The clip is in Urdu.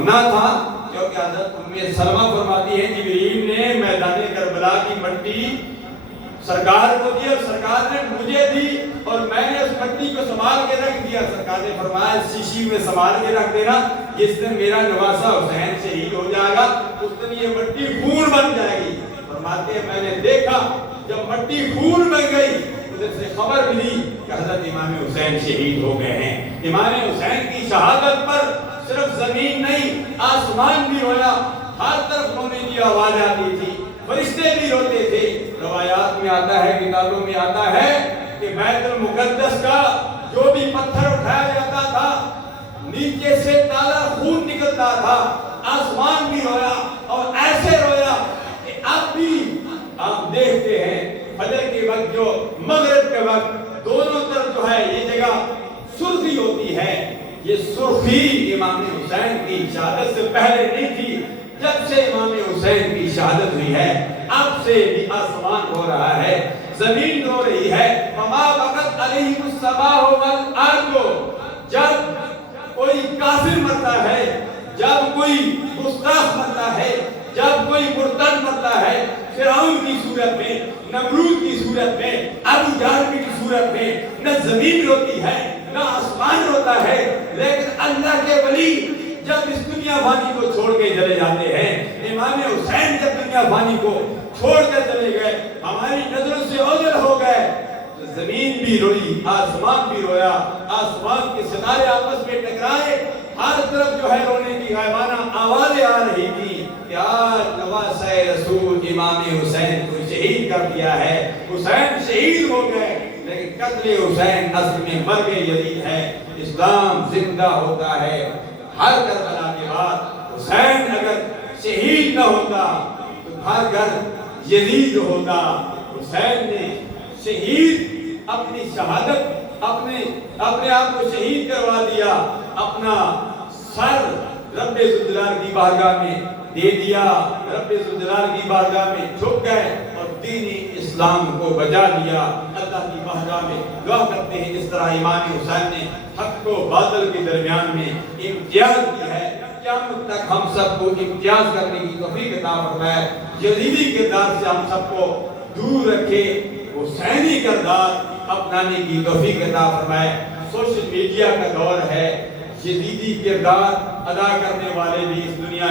ہونا تھا، کیونکہ حضرت ام سلمہ فرماتی ہے جبریل نے میدان کربلا کی مٹی سرکار کو دی اور سرکار نے مجھے دی اور میں نے اس مٹی کو سنبھال کے رکھ دیا۔ سرکار نے فرمایا شیشی میں سنبھال کے رکھ دینا، جس دن میرا نواسا حسین شہید ہو جائے گا اس دن یہ مٹی خون بن جائے گی۔ فرماتے ہیں میں نے دیکھا جب مٹی خون بن گئی ادھر سے خبر ملی کہ حضرت امام حسین شہید ہو گئے ہیں۔ امام حسین کی شہادت پر صرف زمین نہیں آسمان بھی رویا، ہر طرف رونے کی آواز آتی تھی، فرشتے بھی روتے تھے۔ روایات میں آتا ہے، کتابوں میں آتا ہے کہ بیت المقدس کا جو بھی پتھر اٹھایا جاتا تھا نیچے سے تالا خون نکلتا تھا، آسمان بھی رویا اور ایسے رویا کہ اب بھی آپ دیکھتے ہیں فجر کے وقت جو مغرب کے وقت دونوں طرف جو ہے یہ جگہ سرخی ہوتی ہے، یہ سرخی امام حسین کی شہادت سے پہلے نہیں تھی۔ جب سے امام حسین کی شہادت ہوئی ہے اب سے بھی آسمان ہو رہا ہے، زمین رو رہی ہے۔ فما وقت علیہم السماء والارض، جب کوئی کافر مرتا ہے، جب کوئی گستاخ مرتا ہے، جب کوئی مرتد مرتا ہے، فرعون کی صورت میں، نمرود کی صورت میں، ابو جہل کی صورت میں، نہ زمین روتی ہے نہ آسمان روتا ہے، لیکن اللہ کے ولی جب اس دنیا فانی کو چھوڑ کے چلے جاتے ہیں، امام حسین جب دنیا فانی کو چھوڑ کے چلے گئے، ہماری نظروں سے اوجھل ہو گئے، تو زمین بھی روئی، آسمان بھی رویا، آسمان کے ستارے آپس میں ٹکرائے، ہر طرف جو ہے رونے کی غائبانہ آوازیں آ رہی تھی کہ آج نواسہ رسول امام حسین کو شہید کر دیا ہے، حسین شہید ہو گئے۔ لیکن قتل حسین اصل میں مرگ یزید ہے، اسلام زندہ ہوتا ہے۔ ہر کربلا کے بعد حسین اگر شہید نہ ہوتا تو ہر گھر یزید ہوتا۔ حسین نے شہید اپنی شہادت اپنے آپ کو شہید کروا دیا، اپنا سر رب ذوالجلال کی بارگاہ میں دے دیا، رب ذوالجلال کی بارگاہ میں جھک گئے اور دین اسلام کو بجا لیا۔ اللہ کی بارگاہ میں دعا کرتے ہیں جس طرح امام حسین نے حق و باطل کے درمیان میں امتیاز کی ہے، قیامت تک ہم سب کو امتیاز کرنے کی توفیق عطا فرمائے، یزیدی کردار سے ہم سب کو دور رکھے، حسینی کردار اپنانے کی توفیق عطا فرمائے۔ سوشل میڈیا کا دور ہے، یزیدی کردار ادا کرنے والے بھی اس دنیا